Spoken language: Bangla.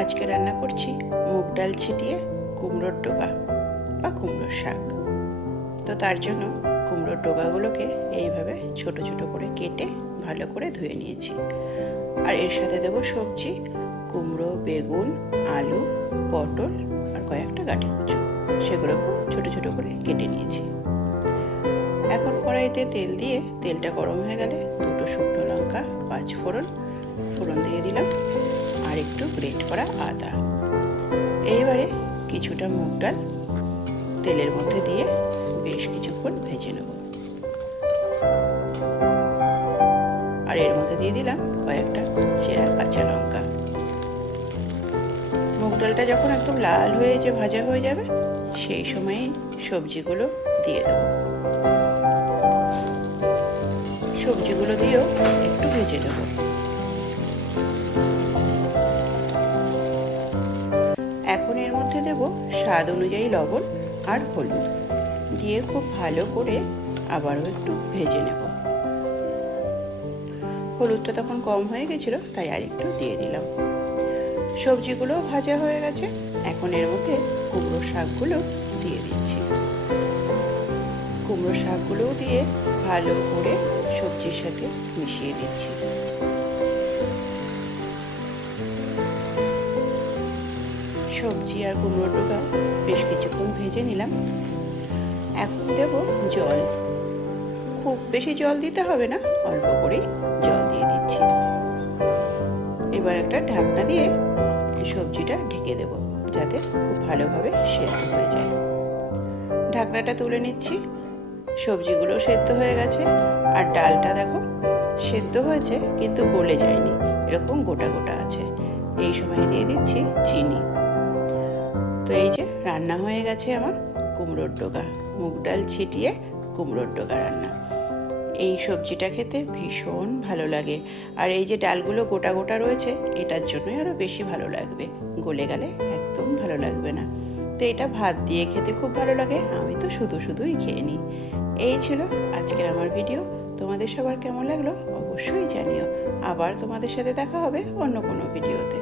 আজকে রান্না করছি মুগ ডাল ছিটিয়ে কুমড়োর ডোবা বা কুমড়োর শাক। তো তার জন্য কুমড়োর ডোগাগুলোকে এইভাবে ছোট ছোট করে কেটে ভালো করে ধুয়ে নিয়েছি। আর এর সাথে দেব সবজি, কুমড়ো, বেগুন, আলু, পটল আর কয়েকটা গাঠি কুচু। সেগুলোকেও ছোট ছোট করে কেটে নিয়েছি। এখন কড়াইতে তেল দিয়ে তেলটা গরম হয়ে গেলে দুটো শুকনো লঙ্কা, পাঁচ ফোড়ন। ফোড়ন দিয়ে দিলাম। আর একটু গ্রেট করা আদা। এইবারে কিছুটা মুগ ডাল তেলের মধ্যে দিয়ে বেশ কিছুক্ষণ ভেজে নেব। আর এর মধ্যে দিয়ে দিলাম কয়েকটা চেরা কাঁচা লঙ্কা। মুগ ডালটা যখন একদম লাল হয়ে যে ভাজা হয়ে যাবে, সেই সময়ে সবজিগুলো দিয়ে দেবো। সবজিগুলো দিয়েও এখন এর মধ্যে দেব স্বাদ অনুযায়ী লবণ আর হলুদ। দিয়ে খুব ভালো করে আবারও একটু ভেজে নেব। হলুদটা তখন কম হয়ে গেছিল, তাই আর একটু দিয়ে দিলাম। সবজিগুলো ভাজা হয়ে গেছে, এখন এর মধ্যে কুমড়ো শাকগুলো দিয়ে দিচ্ছি। কুমড়ো শাকগুলোও দিয়ে ভালো করে সবজির সাথে মিশিয়ে দিচ্ছি। সবজি আর কুমড়ো বেশ কিছুক্ষণ ভেজে নিলাম। এখন দেব জল। খুব বেশি জল দিতে হবে না, অল্প করেই জল দিয়ে দিচ্ছি। এবার একটা ঢাকনা দিয়ে সবজিটা ঢেকে দেব, যাতে খুব ভালোভাবে সেদ্ধ হয়ে যায়। ঢাকনাটা তুলে নিচ্ছি। সবজিগুলো সেদ্ধ হয়ে গেছে। আর ডালটা দেখো, সেদ্ধ হয়েছে, কিন্তু গলে যায়নি। এরকম গোটা গোটা আছে। এই সময় দিয়ে দিচ্ছি চিনি। তো এই যে রান্না হয়ে গেছে আমার কুমড়োর ডোগা। মুগ ডাল ছিটিয়ে কুমড়োর ডোগা রান্না। এই সবজিটা খেতে ভীষণ ভালো লাগে। আর এই যে ডালগুলো গোটা গোটা রয়েছে, এটার জন্যই আরও বেশি ভালো লাগবে। গলে গেলে একদম ভালো লাগবে না। তো এটা ভাত দিয়ে খেতে খুব ভালো লাগে, আমি তো শুধু শুধুই খেয়ে নিই। এই ছিল আজকের আমার ভিডিও। তোমাদের সবার কেমন লাগল অবশ্যই জানিও। আবার তোমাদের সাথে দেখা হবে অন্য কোনো ভিডিওতে।